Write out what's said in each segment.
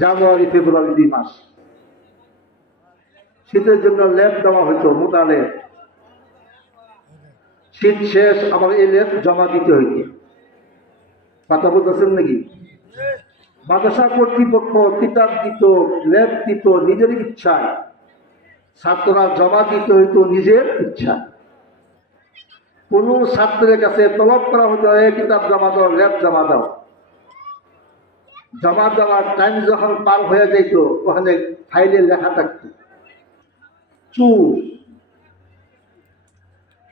জানুয়ারি ফেব্রুয়ারি 2 মাস শীতের জন্য লেপ দেওয়া হতো, মোটা লেপ। শীত শেষ, আবার এই লেপ জমা দিতে হইত। কথা বলতেছেন নাকি? মাদ্রাসা কর্তৃপক্ষ কিতাব দিত, লেপ দিত নিজের ইচ্ছায়, ছাত্ররা জমা দিতে হইতো নিজের ইচ্ছা। কোন ছাত্রের কাছে তলব করা হতো, এই কিতাব জমা দাও, লেপ জমা দাও। জমা দেওয়ার টাইম যখন পার হয়ে যেত, ওখানে ফাইলে লেখা থাকত চুর।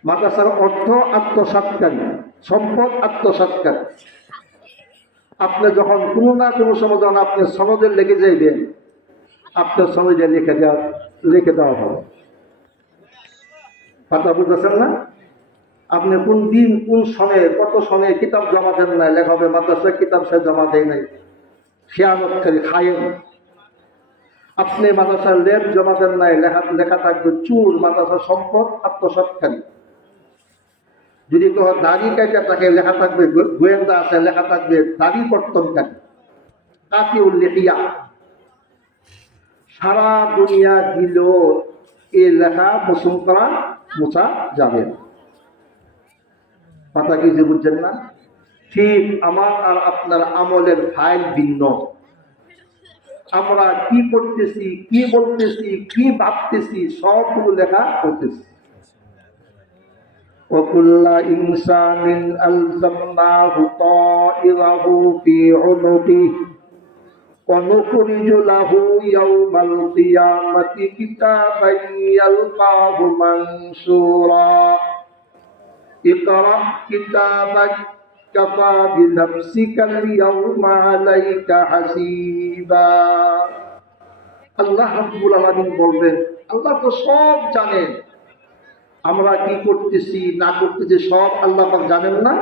মাদ্রাসার অর্থ আত্মসাৎকারী, সম্পদ আত্মসাৎকারী। আপনি যখন কোনো না কোনো সময় যখন আপনি সনদে লেগে যাইবেন, আপনার সনদে লিখে দেওয়া হবে। কথা বুঝতেছেন না? আপনি কোন দিন কোন সনে কত সনে কিতাব জমা দেন নাই, লেখা হবে মাদ্রাসার কিতাব সে জমা দেয় নাই, খেয়ানতকারী খায়েন। আপনি মাদ্রাসার লেপ জমা দেন নাই, লেখা থাকবে চুর, মাদ্রাসার সম্পদ আত্মসাৎকারী। যদি কেউ দাড়ি কাটা তাকে লেখা থাকবে গোয়েন্দা আছে, লেখা থাকবে দাড়ি কর্তনকারী, কাকি উল্লেখিয়া। সারা দুনিয়া দিল এই লেখা মোছন করা মোছা যাবে। কথা কি যে বুঝছেন না? ঠিক আমার আর আপনার আমলের ফাইল ভিন্ন। আমরা কি করতেছি, কি বলতেছি, কি ভাবতেছি, সবগুলো লেখা করতেছি। وكل إنسان ألزمناه طائره في عنقه ونخرج له يوم القيامة كتابا يلقاه منشورا اقرأ كتابك كفى بنفسك اليوم عليك حسيبا। আল্লাহ রাব্বুল আলামিন বলবেন, আল্লাহ তো সব জানেন, আমরা কি করতেছি না করতেছি সব আল্লাহ পাক জানেন না?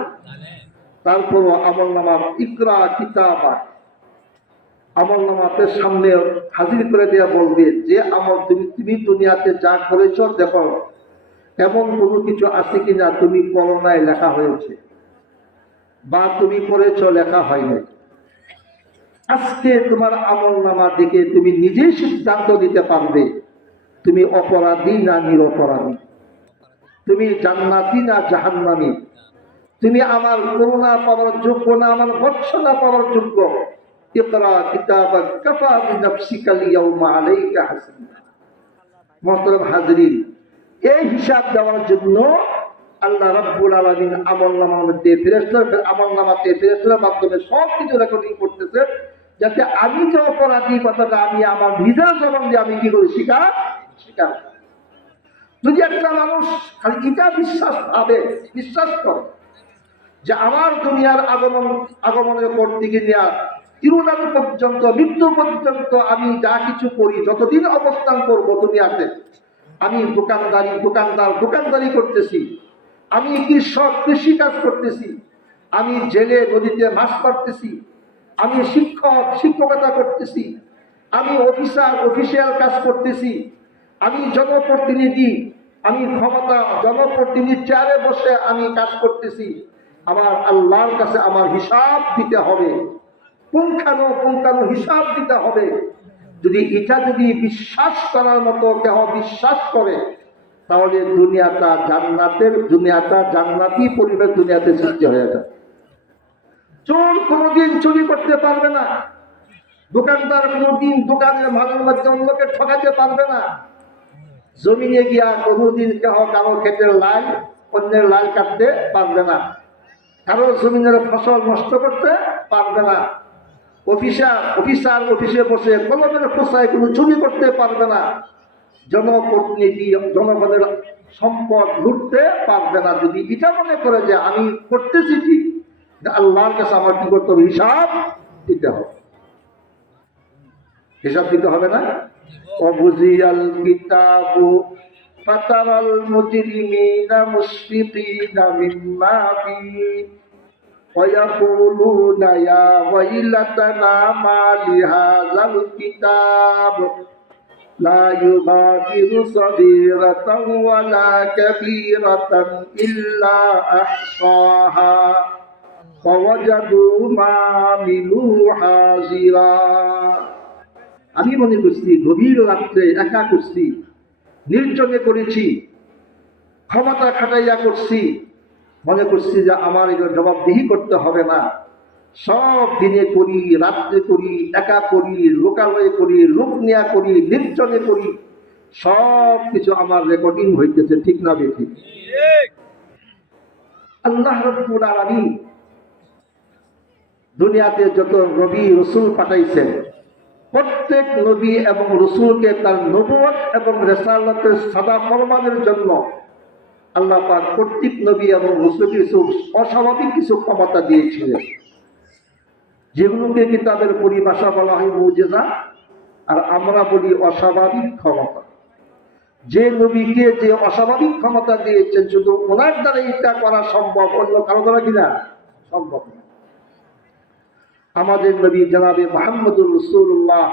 তারপরও আমলনামা ইকরা কিতাবা, আমলনামাতে সামনে হাজির করে দেয়া বলবে যে আমল তুমি দুনিয়াতে যা করেছ দেখো এমন কোনো কিছু আছে কিনা তুমি করো নাই লেখা হয়েছে, বা তুমি করেছ লেখা হয় নাই। আজকে তোমার আমলনামা দেখে তুমি নিজেই সিদ্ধান্ত দিতে পারবে তুমি অপরাধী না নিরপরাধী, তুমি জান্নাতি না জাহান্নামী, তুমি আমার করুণা পাওয়ার যোগ্য না আমার ভর্ৎসনা পাওয়ার যোগ্য। ইকরা কিতাবাক কাফা বিনাফসিকা আল-ইয়াওমা আলাইকা হাসিবা। মুহতারাম হাজরিন, এই হিসাব দেওয়ার জন্য আল্লাহ রাব্বুল আলামিন আমলনামার মধ্যে আমলনামাতে ফেরেশতার মাধ্যমে সব কিছু রেকর্ডিং করতেছে, যাতে আমি যে অপরাধী কথাটা আমি আমার নিজের জবান দিয়ে আমি কি করি স্বীকার। যদি একটা মানুষ খালি এটা বিশ্বাস করে যে আমার দুনিয়ার আগমনের পর থেকে নেওয়া চিরকাল পর্যন্ত মৃত্যু পর্যন্ত আমি যা কিছু করি, যতদিন অবস্থান করবো দুনিয়াতে, আমি দোকানদারি করতেছি, আমি কৃষক কৃষিকাজ করতেছি, আমি জেলে নদীতে মাছ মারতেছি, আমি শিক্ষকতা করতেছি, আমি অফিসিয়াল কাজ করতেছি, আমি জনপ্রতিনিধি, আমি জনপ্রতিনিধি চেয়ারে বসে আমি কাজ করতেছি, আমার আল্লাহর কাছে আমার হিসাব দিতে হবে, পুঙ্খানু হিসাব দিতে হবে। যদি বিশ্বাস করার মতো কেহ বিশ্বাস করে, তাহলে দুনিয়াটা জান্নাতি পরিবেশ দুনিয়াতে সৃষ্টি হয়ে যায়। চোর কোনোদিন চুরি করতে পারবে না, দোকানদার কোনোদিন দোকানের মালের মধ্যে অন্যকে ঠকাতে পারবে না, জমিনে গিয়া কোনোদিন কারো ক্ষেতের লাল অন্যের লাল কাটতে পারবে না, কারো জমিনের ফসল নষ্ট করতে পারবে না, অফিসার অফিসে বসে কলমের খোঁচায় কোনো চুরি করতে পারবে না, জনপ্রতিনিধি জনগণের সম্পদ লুটতে পারবে না। যদি এটা মনে করে যে আমি করতেছি ঠিক, আল্লাহর কাছে আমার কি করতে হবে? হিসাব দিতে হবে না? অবুজিয়াল কিতাবু ফাতারাল মুজরিমিনা মুশফিকিনা মিম্মা ফিহি ওয়ায়াকুলুনা ইয়া ওয়াইলাতানা মা লিহাযাল কিতাব লা ইউগাদিরু সাগীরাতান ওয়ালা কাবীরাতান ইল্লা আহসাহা ওয়া ওয়াজাদু মা আমিলু হাযিরা। আমি মনে করছি গভীর রাত্রে একা করছি, নির্জনে করেছি, ক্ষমতা খাটাইয়া করছি, মনে করছি যে আমার এগুলো জবাবদিহি করতে হবে না। সব দিনে করি, রাত্রে করি, একা করি, লোকালয়ে করি, লোক নেয়া করি, নির্জনে করি, সব কিছু আমার রেকর্ডিং হইতেছে, ঠিক না বেঠিক? আল্লাহ রাব্বুল আলামিন দুনিয়াতে যত নবী রসুল পাঠাইছেন, প্রত্যেক নবী এবং রসুলকে তার নবুয়ত এবং রিসালাতের সাদা ফরমানের জন্য আল্লাহ পাক প্রত্যেক নবী এবং রসুলকে কিছু অস্বাভাবিক কিছু ক্ষমতা দিয়েছিলেন, যেগুলোকে কিতাবের পরিভাষা বলা হয় মুজিজা, আর আমরা বলি অস্বাভাবিক ক্ষমতা। যে নবীকে যে অস্বাভাবিক ক্ষমতা দিয়েছেন, শুধু ওনার দ্বারা এটা করা সম্ভব, অন্য কারো দ্বারা কিনা সম্ভব না। আমাদের নবী জনাবে মুহাম্মদুর রাসূলুল্লাহ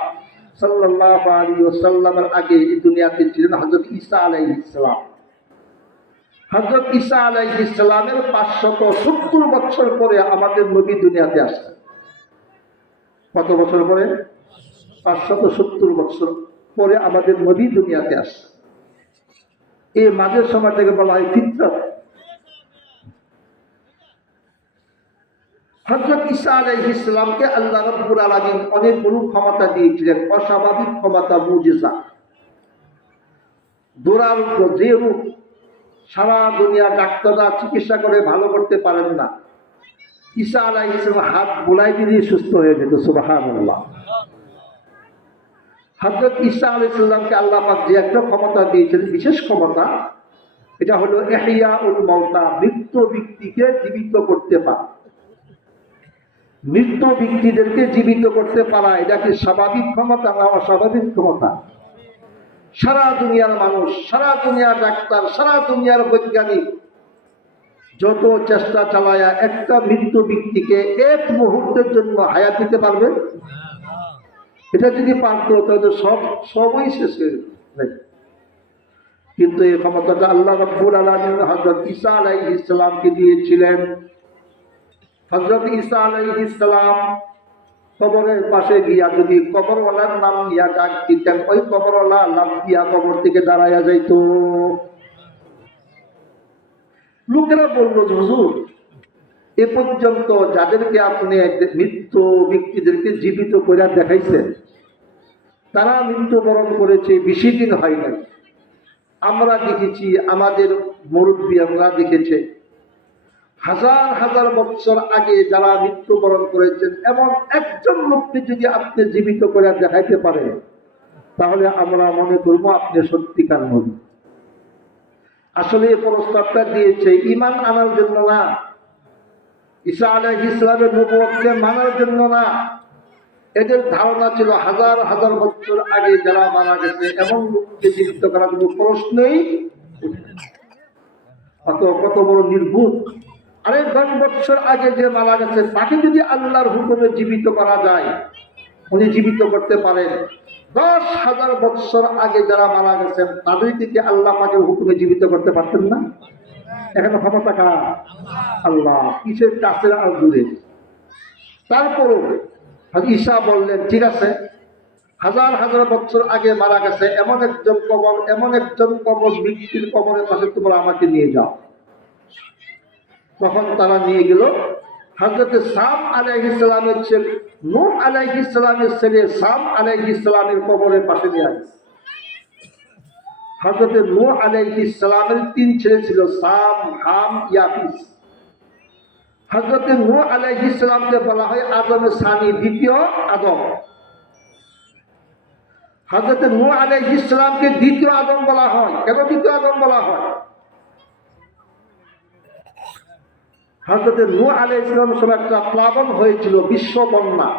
সাল্লাল্লাহু আলাইহি ওয়াসাল্লামের আগে এই দুনিয়াতে ছিলেন হযরত ঈসা আলাইহিস সালাম। হযরত ঈসা আলাইহিস সালামের 570 বছর পরে আমাদের নবী দুনিয়াতে আসছেন। কত বছর পরে? 570 বছর পরে আমাদের নবী দুনিয়াতে আসছেন। এই মাঝের সময়টাকে বলা হয় ফিতরত। হযরত ঈসা আলাইহিস সালামকে আল্লাহ রাব্বুল আলামিন অনেক বড় ক্ষমতা দিয়েছিলেন, অস্বাভাবিক ক্ষমতা, মুজিজা। দুরারোগ্য যে রূপ সারা দুনিয়া ডাক্তাররা চিকিৎসা করে ভালো করতে পারেন না, ঈসা আলাইহিস সালাম হাত বুলাই দিয়ে সুস্থ হয়ে যেত। সুবহানাল্লাহ। হযরত ঈসা আলাইহিস সালামকে আল্লাহ পাক যে একটা ক্ষমতা দিয়েছেন, বিশেষ ক্ষমতা, এটা হলো ইহইয়াউল মাউতা, মৃত ব্যক্তিকে জীবিত করতে পারা। মৃত ব্যক্তিদেরকে জীবিত করতে পারা, এটা কি স্বাভাবিক ক্ষমতা না অস্বাভাবিক ক্ষমতা? সারা দুনিয়ার মানুষ, সারা দুনিয়ার ডাক্তার, সারা দুনিয়ার বৈজ্ঞানিক যত চেষ্টা চালায়া একটা মৃত ব্যক্তিকে এক মুহূর্তের জন্য হায়াত দিতে পারবে? এটা যদি পারত তাহলে সবই শেষ হয়ে যেত। কিন্তু এই ক্ষমতাটা আল্লাহ রাব্বুল আলামিন হযরত ঈসা আলাইহিস সালামকে দিয়েছিলেন। হযরত ঈসা আলাইহিস সালাম কবরের পাশে গিয়া যদি কবরওয়ালার নাম নিয়ে ডাক দিতেন, ওই কবরওয়ালা লাফ দিয়া কবর থেকে দাঁড়াইয়া যাইত। লোকেরা বলল, হুজুর, এ পর্যন্ত যাদেরকে আপনি মৃত্যু ব্যক্তিদেরকে জীবিত করে দেখাইছেন, তারা মৃত্যুবরণ করেছে, বেশি দিন হয় নাই। আমরা দেখেছি, আমাদের মুরব্বী আমরা দেখেছে, হাজার হাজার বছর আগে যারা মৃত্যুবরণ করেছেন, এমন একজন লোককে যদি আপনি জীবিত করে দেখাইতে পারেন, তাহলে আমরা মনে করবো আপনি সত্যিকার নবী। আসলে এই প্রস্তাবটা দিয়েছে ঈমান আনার জন্য না, ঈসা আলাইহিস সালামের নবুয়তকে মানার জন্য না। এদের ধারণা ছিল হাজার হাজার বছর আগে যারা মারা গেছে, এমন লোককে জীবিত করার কোনো প্রশ্নই। কত বড় নির্ভুল! আরে 10 বছর আগে যে মারা গেছে, তাকে যদি আল্লাহর হুকুমে জীবিত করা যায়, উনি জীবিত করতে পারেন। 10,000 বছর আগে যারা মারা গেছেন, তাদেরকে কি আল্লাহ পাকের হুকুমে জীবিত করতে পারতেন না? এখানে ক্ষমতা কার? আল্লাহ। কিসের কাছে আর দূরে? তারপরও ঈসা বললেন, ঠিক আছে, হাজার হাজার বছর আগে মারা গেছে এমন একজন কবর ব্যক্তির কবরের পাশে তোমরা আমাকে নিয়ে যাও। তখন তারা নিয়ে গেল হযরত সাম আলাইহিস সালামের ছেলে, নূহ আলাইহিস সালামের ছেলে সাম আলাইহিস সালামের কবরের পাশে নিয়ে আসে। হযরত নূহ আলাইহিস সালামের 3 ছেলে ছিল, সাম, হাম, ইয়াফিস। হযরত নূহ আলাইহিস সালামকে বলা হয় আদমের সানি, দ্বিতীয় আদম। হযরত নূহ আলাইহিস সালামকে দ্বিতীয় আদম বলা হয়। কেন দ্বিতীয় আদম বলা হয়? হযরত নূহ আলাইহিস সালামের সময় একটা প্লাবন হয়েছিল, বিশ্ব বন্যা।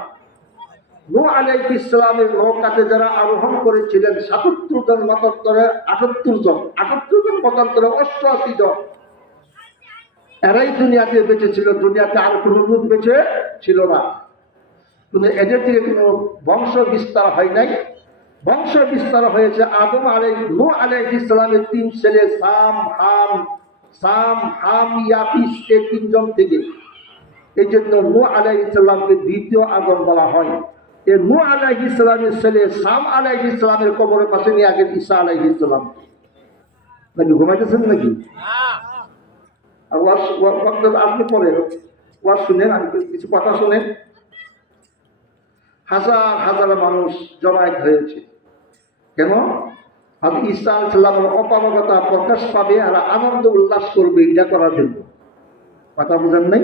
নূহ আলাইহিস সালামের নৌকাতে যারা আরোহণ করেছিলেন ৭৭ জন, মতান্তরে ৭৮ জন, ৭৮ জন মতান্তরে ৮৮ জন, এরাই দুনিয়াতে বেঁচে ছিল। দুনিয়াতে আর কোনো লোক বেঁচে ছিল না। কিন্তু এদের থেকে কোনো বংশ বিস্তার হয় নাই। বংশ বিস্তার হয়েছে নূহ আলাইহিস সালামের 3 ছেলে সাম, হাম, ইয়াফিস, এই 3 জন থেকে। এই জন্য নূহ আলাইহিস সালামকে দ্বিতীয় আদম বলা হয়। নূহ আলাইহিস সালামের ছেলে সাম আলাইহিস সালামের কবরের পাশে নিয়ে আগে ঈসা আলাইহিস সালাম। নাকি ঘুমাইতেছেন নাকি? আর আপনি পরে ওয়াজ শুনেন, আমি কিছু কথা শুনেন। হাজার হাজার মানুষ জমায়েত হয়েছে কেন? আর ঈসা আলাইহিস সালামের অপারগতা প্রকাশ পাবে আর আনন্দ উল্লাস করবে, এটা করার জন্য। কথা বুঝেন নাই?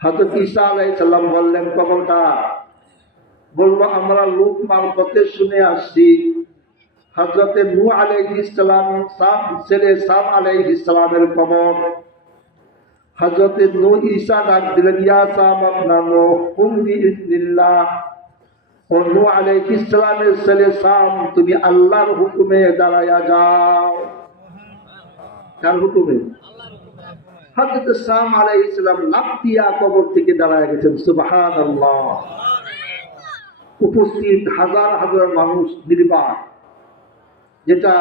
হযরত ঈসা আলাইহিস সালাম বললেন কবরটা, বলল আমরা লোক মারফতে শুনে আসছি হযরত নূহ আলাইহিস সালাম ছেলে সাম আলাইহিস সালামের কবর। হযরত নূহ ঈসা ডাক দিলেন, ইয়া সাম আপনা নূহ কুম বিইذনিল্লাহ। ও নূহ আলাইহিস সালামের ছেলে সাম, তুমি আল্লাহর হুকুমে দাঁড়ায়া যাও। কার হুকুমে? হযরত সাম আলাইহিস সালাম লাফ দিয়া কবর থেকে দাঁড়ায় গেছেন। সুবহানাল্লাহ। উপস্থিত হাজার হাজার মানুষ নির্বাক, যেটা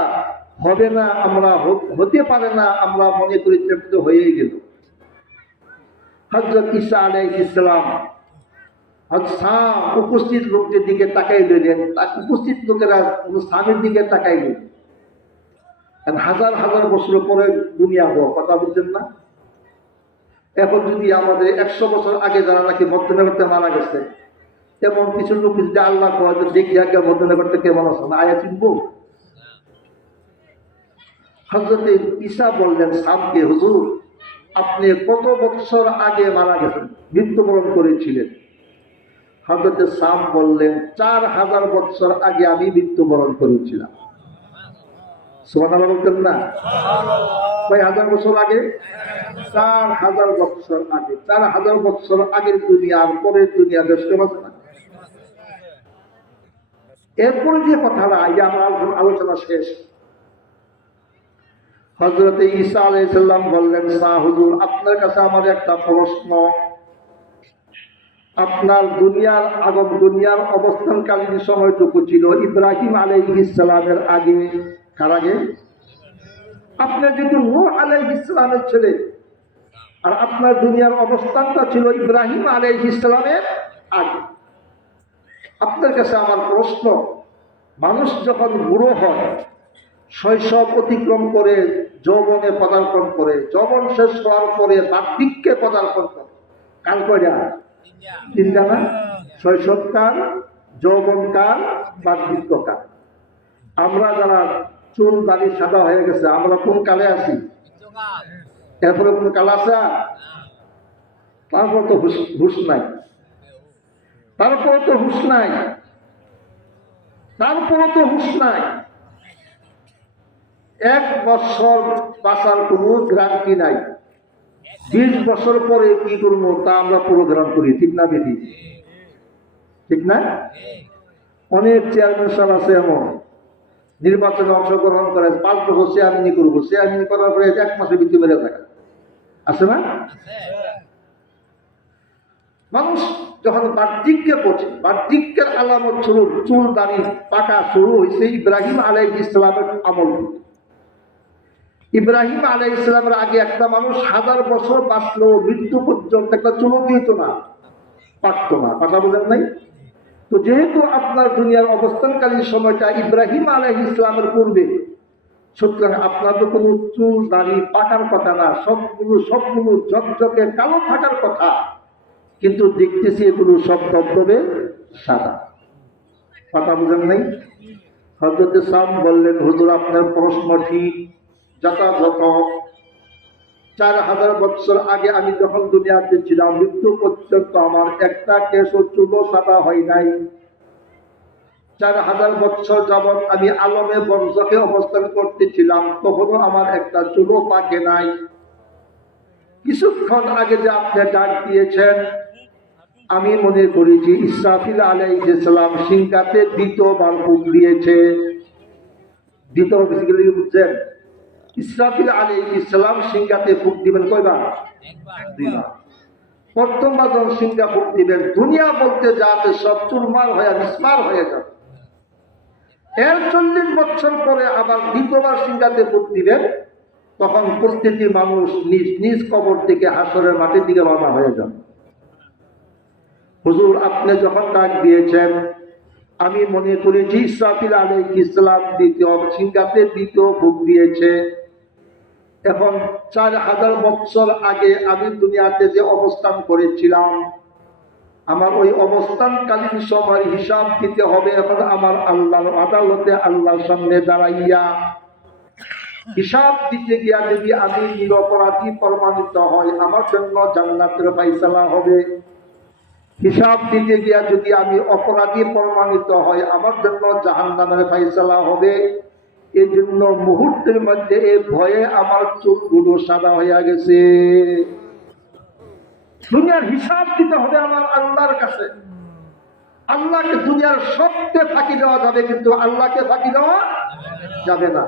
হবে না আমরা, হতে পারে না আমরা মনে করি, তো হয়েই গেল। হযরত ঈসা আলাইহিস সালাম সাম উপস্থিত লোকদের দিকে তাকাই দিলেন, উপস্থিত লোকেরা সামের দিকে তাকাইলেন। হাজার হাজার বছর পরে দুনিয়া হওয়া, কথা বলছেন না? এখন যদি আমাদের 100 বছর আগে যারা নাকি মধ্যনগরতে মারা গেছে, এমন কিছু লোক যদি আল্লাহ হয়তো দেখি আগে মধ্যনগরতে কেমন আছে না আয়া চিনব। হযরত ঈসা বললেন সামকে, হুজুর আপনি কত বছর আগে মারা গেছেন, মৃত্যুবরণ করেছিলেন? হযরত সাম বললেন 4000 বছর আগে আমি মৃত্যুবরণ করেছিলাম। সুবহানাল্লাহ বলতেন না? কয় হাজার বছর আগে? 4000 বছর আগে। 4000 বছর আগের দুনিয়া আর পরের দুনিয়া বেশ কম আছে না? এরপরে যে কথাটা আমার আলোচনা শেষ। হযরত ঈসা আলাইহিস সালাম বললেন, হুজুর আপনার কাছে আমার একটা প্রশ্ন। আপনার দুনিয়ার অবস্থানকালীন সময়টুকু ছিল ইব্রাহিম আলাইহিস সালামের আগে। কার আগে? আপনার যেহেতু নূহ আলাইহিস সালামের ছেলে, আর আপনার দুনিয়ার অবস্থানটা ছিল ইব্রাহিম আলাইহিস সালামের আগে। আপনার কাছে আমার প্রশ্ন, মানুষ যখন বুড়ো হয়, শৈশব অতিক্রম করে যৌবনে পদার্পণ করে, যৌবন শেষ হওয়ার পরে বার্ধক্যে পদার্পণ করে, কাল কয়টা? তিনটা না? শৈশবকাল, যৌবনকাল, বার্ধক্যকাল। আমরা যারা চুল দাড়ি সাদা হয়ে গেছে, আমরা কোন কালে আছি? এরপরে কোন কাল আছে? তারপর তো হুশ নাই, তারপরে তো হুশ নাই, তারপরে তো হুশ নাই। 1 বছর বাঁচার কোনো গ্যারান্টি নাই। 20 বছর পরে কি করবো তা আমরা প্রোগ্রাম করি, ঠিক না বেশি? ঠিক না? অনেক চেয়ারম্যান সাহেব আছে এমন, নির্বাচনে অংশগ্রহণ করে 5 বছর চেয়ারম্যানই করবো, চেয়ারম্যান করার পরে 1 মাসের ভিত্তি বেড়ে থাকে, আছে না? মানুষ যখন বার্ধক্যে পড়ছে, বার্ধক্যের আলামত শুরু, চুল দাড়ি পাকা শুরু হয়েছে ইব্রাহিম আলাইহিস সালামের আমল। ইব্রাহিম আলাইহিস সালামের আগে একটা মানুষ 1000 বছর বাঁচলো, মৃত্যু পর্যন্ত একটা চুলও দিত না, পারত না। কথা বলেন নাই? তো যেহেতু আপনার দুনিয়ার অবস্থানকালীন সময়টা ইব্রাহিম আলাইহিস সালামের পূর্বে, সুতরাং আপনার তো কোনো চুল দাড়ি পাকার কথা না, সবগুলো ঝকঝকে কালো থাকার কথা, কিন্তু দেখতেছি এগুলো সব দবদবে সাদা। কথা বুঝেন নাই? হযরত সাম বললেন, হুজুর আপনার প্রশ্ন ঠিক, যথাযথ। 4000 বছর আগে আমি যখন দুনিয়াতে ছিলাম, মৃত্যু পর্যন্ত আমার একটা কেশও চুলও সাদা হয় নাই। 4000 বছর যাবৎ আমি আলমে বরজখে অবস্থান করতেছিলাম, তখনও আমার একটা চুলও পাকে নাই। কিছুক্ষণ আগে যে আপনি ডাক দিয়েছেন, আমি মনে করেছি ইসরাফিল আলাইহিস সালাম সিংহাতে দ্বিতীয়বার ফুঁক দিয়েছে। দ্বিতীয় বেসিক্যালি বুঝছেন? ইসরাফিল আলাইহিস সালাম সিংহাতে ফুঁক দিবেন কয়বার? দুইবার। প্রথমবার যখন সিংহা ফুঁক দিবেন, দুনিয়া বলতে যা আছে সব চুরমার হয়ে মিসমার হয়ে যাবে। এর 40 বছর পরে আবার দ্বিতীয়বার সিংহাতে ফুঁক দিবেন, তখন প্রত্যেকটি মানুষ নিজ নিজ কবর থেকে হাসরের মাটির দিকে রওনা হয়ে যাবে। হুজুর আপনি যখন ডাক দিয়েছেন আমি মনে করেছি ইসরাফিল আলাইহিস সালাম দ্বিতীয় সিংহাতে দ্বিতীয় ভোগ দিয়েছে। এখন 4000 বছর আগে আমি দুনিয়াতে যে অবস্থান করেছিলাম আমার ওই অবস্থানকালীন সময় হিসাব দিতে হবে। এখন আমার আল্লাহর আদালতে আল্লাহর সামনে দাঁড়াইয়া হিসাব দিতে গিয়া যদি আমি নিরপরাধী প্রমাণিত হয় আমার জন্য জান্নাতের ফায়সালা হবে। হিসাব দিতে গিয়া যদি আমি অপরাধী প্রমাণিত হয় আমার জন্য জাহান্নামের ফায়সালা হবে। এই জন্য মুহূর্তের মধ্যে এই ভয়ে আমার চোখগুলো সাদা হইয়া গেছে। দুনিয়ার হিসাব দিতে হবে আমার আল্লাহর কাছে। আল্লাহকে দুনিয়ার সবকে ফাঁকি দেওয়া যাবে কিন্তু আল্লাহকে ফাঁকি দেওয়া যাবে না।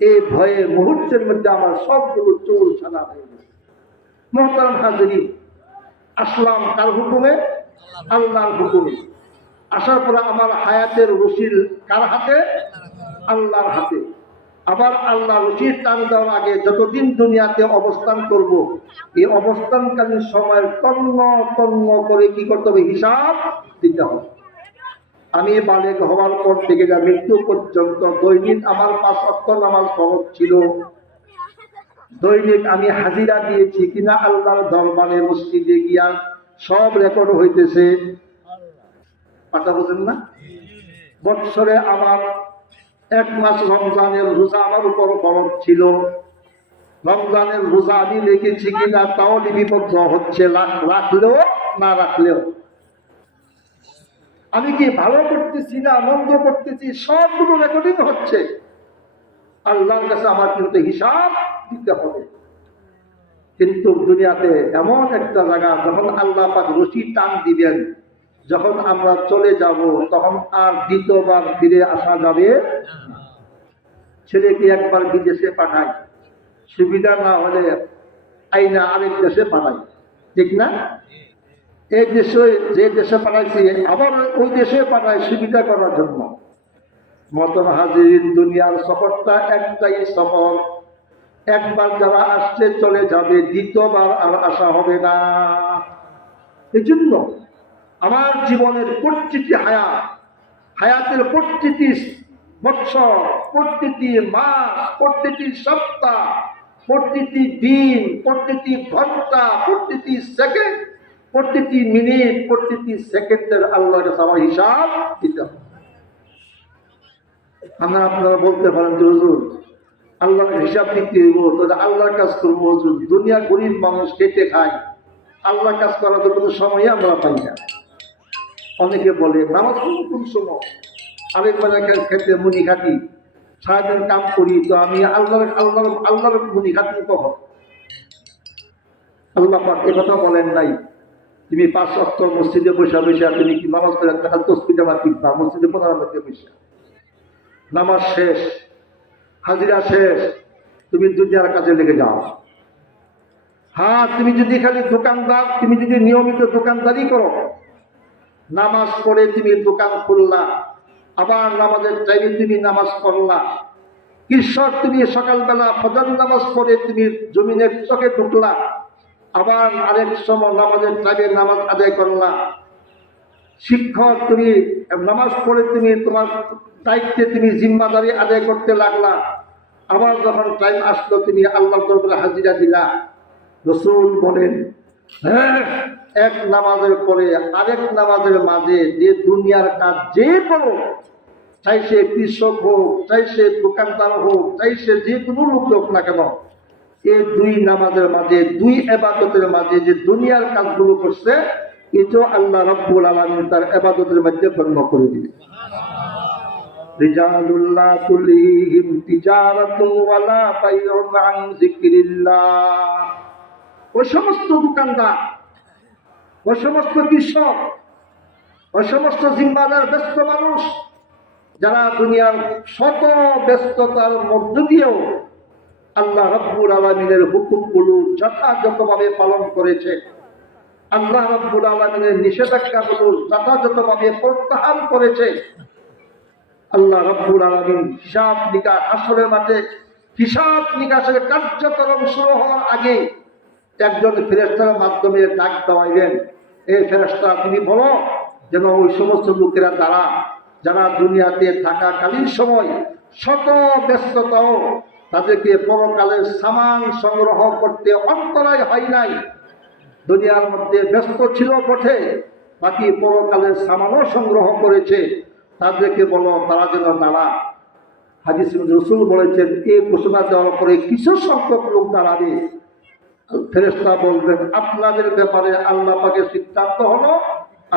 এই ভয়ে মুহূর্তের মধ্যে আমার সবগুলো চুল সাদা হয়ে গেছে। মুহতারাম হাজিরিন, আসলাম কার হুকুমে? আল্লাহর হুকুমে। আসার পরে আমার হায়াতের রশিদ কার হাতে? আল্লাহর হাতে। আবার আল্লাহ রশিদ টান দেওয়ার আগে যতদিন দুনিয়াতে অবস্থান করব এই অবস্থানকালীন সময়ের তন্ন তন্ন করে কি করতে হবে? হিসাব দিতে হবে। আমি বালেগ হওয়ার পর থেকে যা মৃত্যু পর্যন্ত দৈনিক আমার 5 ওয়াক্ত নামাজ ফরজ ছিল। দৈনিক আমি হাজিরা দিয়েছি কিনা আল্লাহর দরবারে মসজিদে গিয়া সব রেকর্ড হইতেছে। কথা বুঝেন না? বৎসরে আমার 1 মাস রমজানের রোজা আমার উপর ফরজ ছিল। রমজানের রোজা আমি রেখেছি কিনা তাও লিপিবদ্ধ হচ্ছে, রাখলেও না রাখলেও। আমি কি ভালো করতেছি না মন্দ করতেছি সবগুলো রেকর্ডিং হচ্ছে। আল্লাহর কাছে আমার কিন্তু হিসাব দিতে হবে। কিন্তু দুনিয়াতে এমন একটা জায়গা যখন আল্লাহ পাক রশি টান দিবেন, যখন আমরা চলে যাব তখন আর দ্বিতীয়বার ফিরে আসা যাবে। ছেলেকে একবার বিদেশে পাঠায়, সুবিধা না হলে আইনা আরেক দেশে পাঠায়, ঠিক না? এই দেশে যে দেশে পাঠাইছি আবার ওই দেশে পাঠায় সুবিধা করার জন্য। মতন হাজির দুনিয়ার সফরটা একটাই সফর। একবার যারা আসছে চলে যাবে, দ্বিতীয়বার আর আসা হবে না। এই জন্য আমার জীবনের প্রতিটি হায়াতের প্রতিটি বৎসর, প্রতিটি মাস, প্রতিটি সপ্তাহ, প্রতিটি দিন, প্রতিটি ঘন্টা, প্রতিটি সেকেন্ড, প্রতিটি মিনিট, প্রতিটি সেকেন্ডের আল্লাহর কাছে আমার হিসাব দিতে হবে। আপনারা বলতে পারেন যে হুজুর আল্লাহর হিসাব দিতে হইব, তাহলে আল্লাহর কাজ করবো হুজুর। দুনিয়া গরিব মানুষ খেটে খায়, আল্লাহর কাজ করার তো কোনো সময় আমরা পাই না। অনেকে বলে নামাজ কোন সময়, আরেকবার খেতে মুনি খাটি, সারাদিন কাম করি, তো আমি আল্লাহর মুনি খাটি কখন? আল্লাহ পাক এ কথা বলেন নাই তুমি 5 ওয়াক্ত মসজিদে বসে বসে তুমি কি নামাজ পড়ে তসবিহ জামাত কিনবা, মসজিদে 15 মিনিটে বসে নামাজ শেষ, হাজিরা শেষ, তুমি দুনিয়ার কাজে লেগে যাও। হ্যাঁ, তুমি যদি খালি দোকানদার, তুমি যদি নিয়মিত দোকানদারি করো, নামাজ পড়ে তুমি দোকান খুললা, আবার নামাজের টাইমে তুমি নামাজ পড়লা, কৃষক তুমি সকালবেলা ফজর নামাজ পড়ে তুমি জমিনের চোখে ঢুকলা, আবার আরেক সময় নামাজের টাইমে নামাজ আদায় করলা, শিক্ষক তুমি নামাজ পড়ে তুমি তোমার দায়িত্বে তুমি জিম্মাদারি আদায় করতে লাগলা, আবার যখন টাইম আসলো তুমি আল্লাহর দরবারে হাজিরা দিলা। রাসূল বলেন, হ্যাঁ, এক নামাজের পরে আরেক নামাজের মাঝে যে দুনিয়ার কাজ যে করো, চাই সে কৃষক হোক, চাই সে দোকানদার হোক, চাই সে যে কোনো লোক হোক না কেন, এই 2 নামাজের মাঝে 2 ইবাদতের মাঝে যে দুনিয়ার কাজগুলো করছে এটাও আল্লাহ রাব্বুল আলামিন তার ইবাদতের মধ্যে গণ্য করে দিবে। রিজালুল্লাহ তুলহিম তিজারাতু ওয়ালা বাইউন আন যিকরিল্লাহ। ওই সমস্ত দোকানদার, ওই সমস্ত কৃষক, ওই সমস্ত জিম্মাদার ব্যস্ত মানুষ যারা দুনিয়ার শত ব্যস্ততার মধ্য দিয়েও আল্লাহ রাব্বুল আলামিনের হুকুমগুলো যথাযথভাবে পালন করেছে, আল্লাহ রাব্বুল আলামিনের নিষেধাজ্ঞাগুলো যথাযথভাবে প্রত্যাহার করেছে, আল্লাহ রাব্বুল আলামিন হিসাব নিকাশ হাসরের মাঠে হিসাব নিকাশের কার্যক্রম শুরু হওয়ার আগে একজন ফেরেশতার মাধ্যমে ডাক দেওয়াইবেন, এই ফেরেশতা তুমি বলো যেন ওই সমস্ত লোকেরা যারা দুনিয়াতে থাকাকালীন সময় শত ব্যস্ততাও তাদেরকে পরকালের সামান সংগ্রহ করতে অন্তরায় হয় নাই, দুনিয়ার মধ্যে ব্যস্ত ছিল বটে, বাকি পরকালের সামানও সংগ্রহ করেছে, তাদেরকে বলো তারা যেন দাঁড়া। হাদিস রাসূল বলেছেন এই ঘোষণা দেওয়ার পরে কিছু সংখ্যক লোক দাঁড়াবে। ফেরেশতা বলবেন আপনাদের ব্যাপারে আল্লাহ পাকের সিদ্ধান্ত হলো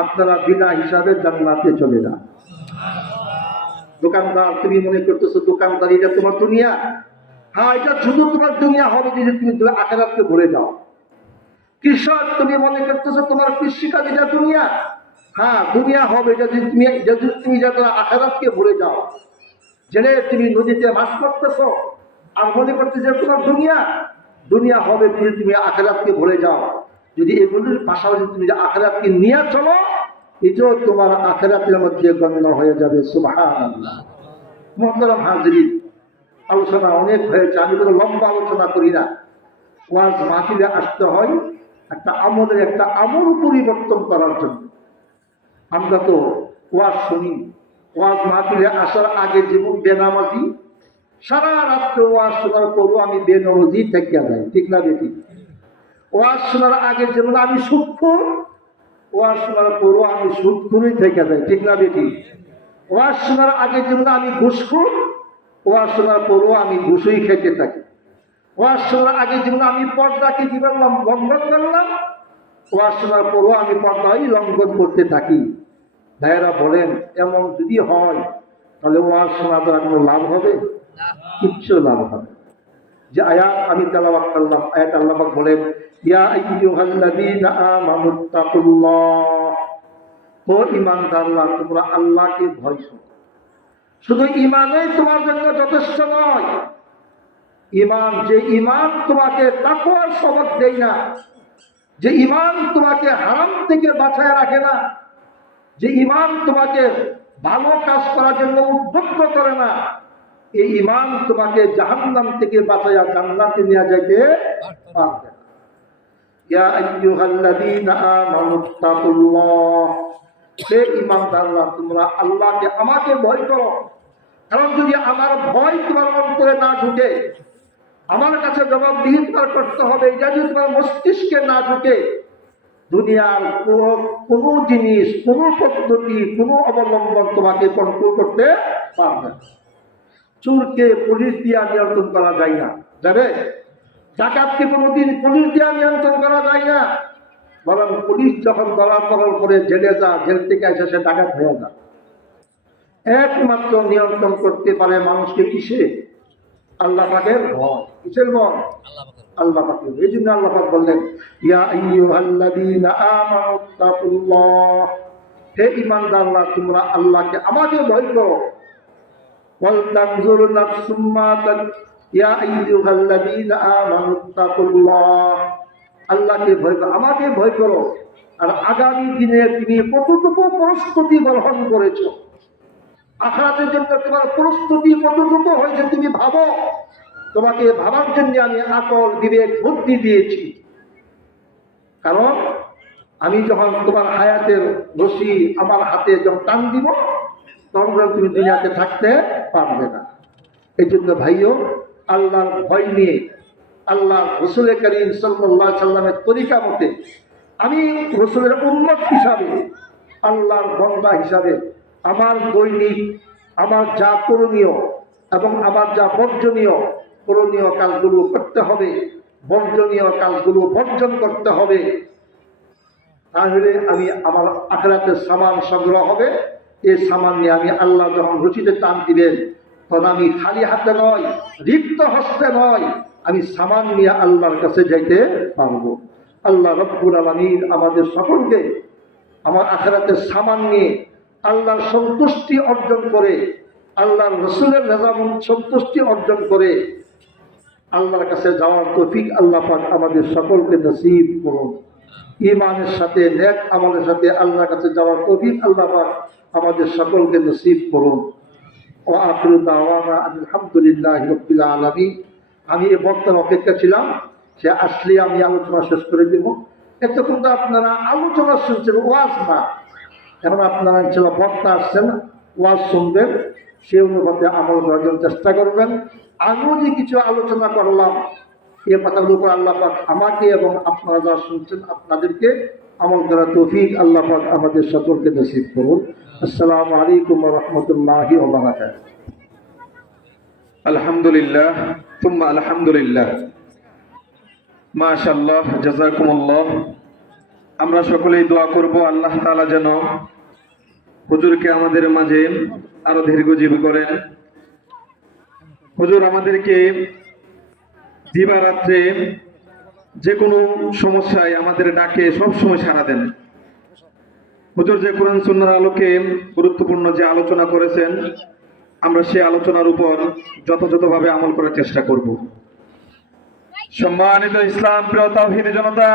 আপনারা বিনা হিসাবে জান্নাতে চলে যান। দোকানদার, তুমি মনে করতেছো দোকানদারি এটা তোমার দুনিয়া? হ্যাঁ, এটা শুধু তোমার দুনিয়া হবে যদি তুমি আখিরাতকে ভুলে যাও। কৃষক, তুমি মনে করতেছো তোমার কৃষিকাজ এটা দুনিয়া? হ্যাঁ, দুনিয়া হবে যদি তুমি যারা আখিরাতকে ভুলে যাও। জেনে তুমি নদীতে মাছ করতেছো আর মনে করতেছো তোমার দুনিয়া হবে যদি তুমি আখিরাতকে ভুলে যাও। যদি এগুলোর পাশাপাশি তুমি আখিরাতকে নিয়ে চলো, এটাও তোমার আখিরাতের মধ্যে গণ্য হয়ে যাবে। সুবহানাল্লাহ। মুহতারাম হাজিরিন, আলোচনা অনেক হয়েছে, আমি কোনো লম্বা আলোচনা করি না। ওয়াজ মাহফিলে আসতে হয় একটা আমল পরিবর্তন করার জন্য। আমরা তো ওয়াজ শুনি, ওয়াজ মাহফিলে আসার আগে যেমন বেনামাজি, সারা রাত্রে ওয়াজ শোনার পরও আমি বেনামাজি থেকে যাই, ঠিক না বেটি? ওয়াজ শোনার আগে যেমন আমি সুদখোর, ওয়াজ শোনার পরও আমি সুদখোরই থেকে যাই, ঠিক না বেটি? ওয়াজ শোনার আগে যেমন আমি ঘুষখোর, ওয়াজ শোনার পরও আমি ঘুষই খেতে থাকি। ওয়াজ শোনার আগে যেমন আমি পর্দাকে কি করলাম, লঙ্ঘন করলাম, ওয়াজ শোনার পরও আমি পর্দাই লঙ্ঘন করতে থাকি। ভাইয়েরা বলেন, এমন যদি হয় তাহলে ওয়াজ শোনা দ্বারা কোনো লাভ হবে? কিচ্ছু লাভ হবে। যে আয়াত আমি তেলাওয়াত করলাম, আয়াত আল্লাহ পাক বলেন, ইয়া আইয়ুহাল্লাযীনা আমানুত্তাকুল্লাহ, ও ঈমানদাররা তোমরা আল্লাহকে ভয় করো। শুধু ঈমানই তোমার জন্য যথেষ্ট নয়। যে ঈমান তোমাকে তাকওয়ার সবক দেয় না, যে ঈমান তোমাকে হারাম থেকে বাঁচায় রাখে না, যে ঈমান তোমাকে ভালো কাজ করার জন্য উদ্বুদ্ধ করে না, এই ঈমান তোমাকে জাহান্নাম থেকে বাঁচায়া জান্নাতে নিয়ে যাইতে পারবে না। ইয়া আইয়ুহাল্লাযীনা আমানুত্তাকুল্লাহ, হে ঈমানদাররা তোমরা আল্লাহকে, আমাকে ভয় করো। কারণ যদি আমার ভয় তোমার অন্তরে না ঢুকে, আমার কাছে জবাবদিহি তোমার করতে হবে, এটা যদি তোমার মস্তিষ্কে না ঢুকে, দুনিয়ার কোনো জিনিস, কোনো পদ্ধতি, কোনো অবলম্বন তোমাকে কন্ট্রোল করতে পারবে না। চোরকে পুলিশ দিয়া নিয়ন্ত্রণ করা যায় না, যাবে? ডাকাতকে কোনোদিন পুলিশ দিয়া নিয়ন্ত্রণ করা যায় না, বরং পুলিশ যখন ধরা পড়ার পরে জেলে জেল থেকে এসে সে ডাকাত হয়ে যায়। একমাত্র নিয়ন্ত্রণ করতে পারে মানুষকে কিসে? আল্লাহ পাকের ভয়। কিসের ভয়? আল্লাহ পাকের। এই জন্য আল্লাহ পাক বললেন, ইয়া আইয়ুহাল্লাযীনা আমানুত্তাকুল্লাহ, হে ঈমানদাররা তোমরা আল্লাহকে, আমাকে ভয় করো। ওয়াল তানজুর নাফসুম মা ইয়া আইয়ুহাল্লাযীনা আমানুত্তাকুল্লাহ, আল্লাহকে ভয় করো, আমাকে ভয় করো। আর আগামী দিনে তুমি কতটুকু প্রস্তুতি গ্রহণ করেছো, আখিরাতের জন্য তোমার প্রস্তুতি কতটুকু হয়েছে তুমি ভাবো। তোমাকে ভাবার জন্য আমি আকল, বিবেক, বুদ্ধি দিয়েছি। কারণ আমি যখন তোমার হায়াতের রশি আমার হাতে যখন টান দিব, তখন তুমি দুনিয়াতে থাকতে পারবে না। এই জন্য ভাইও, আল্লাহর ভয় নিয়ে, আল্লাহ রাসূল কারীম সাল্লাল্লাহু আলাইহি সাল্লামের তরিকা মতে, আমি রাসূলের উম্মত হিসাবে, আল্লাহর বান্দা হিসাবে আমার দৈনিক, আমার যা করণীয় এবং আমার যা বর্জনীয়, করণীয় কাজগুলো করতে হবে, বর্জনীয় কাজগুলো বর্জন করতে হবে। তাহলে আমি আমার আখিরাতের সামান সংগ্রহ হবে। এই সামান নিয়ে আমি আল্লাহ যখন রুচিতে টান দিবেন, তখন আমি খালি হাতে নয়, রিক্ত হস্তে নয়, আমি সামান নিয়ে আল্লাহর কাছে যাইতে পারবো। আল্লাহ রব্বুল আলামিন আমাদের সকলকে আমার আখিরাতের সামান নিয়ে আল্লাহর সন্তুষ্টি অর্জন করে, আল্লাহর রাসূলের রেজামন্দ সন্তুষ্টি অর্জন করে আল্লাহর কাছে যাওয়ার তৌফিক আল্লাহ পাক আমাদের সকলকে নসিব করুন। ঈমানের সাথে, নেক আমলের সাথে আল্লাহর কাছে যাওয়ার তৌফিক আল্লাহ পাক আমাদের সকলকে নসিব করুন। ওয়া আখিরু দাওয়ানা আলহামদুলিল্লাহি রাব্বিল আলামিন। আমি এই বক্তার অপেক্ষা ছিলাম, সে আসলে আমি আলোচনা শেষ করে দেব। এতক্ষণ তো আপনারা আলোচনা শুনছেন, ওয়াজ না। এখন আপনারা ইনশাআল্লাহ বক্তা আসছেন, ওয়াজ শুনবেন, সে অনুপাতে আমল করার জন্য চেষ্টা করবেন। আমিও যে কিছু আলোচনা করলাম, এই কথাগুলোর উপর আল্লাহ পাক আমাকে এবং আপনারা যারা শুনছেন আপনাদেরকে আমল করার তৌফিক আল্লাহ পাক আমাদের সকলকে নসিব করুন। আসসালামু আলাইকুম ওয়া রাহমাতুল্লাহি ওয়া বারাকাতুহু। আলহামদুলিল্লাহ তুম্মা আলহামদুলিল্লাহ, মাশাআল্লাহ, জাযাকুমুল্লাহ। আমরা সকলেই দোয়া করব আল্লাহ তাআলা যেন হুজুরকে আমাদের মাঝে আরো দীর্ঘজীবী করেন। হুজুর আমাদেরকে দিবারাত্রে যে কোনো সমস্যায় আমাদের ডাকে সবসময় সাড়া দেন। হুজুর যে কোরআন সুন্নাহর আলোকে গুরুত্বপূর্ণ যে আলোচনা করেছেন, আমরা সেই আলোচনার উপর যথাযথভাবে আমল করার চেষ্টা করব। সম্মানিত ইসলাম প্রিয় তাওহীদি জনতা,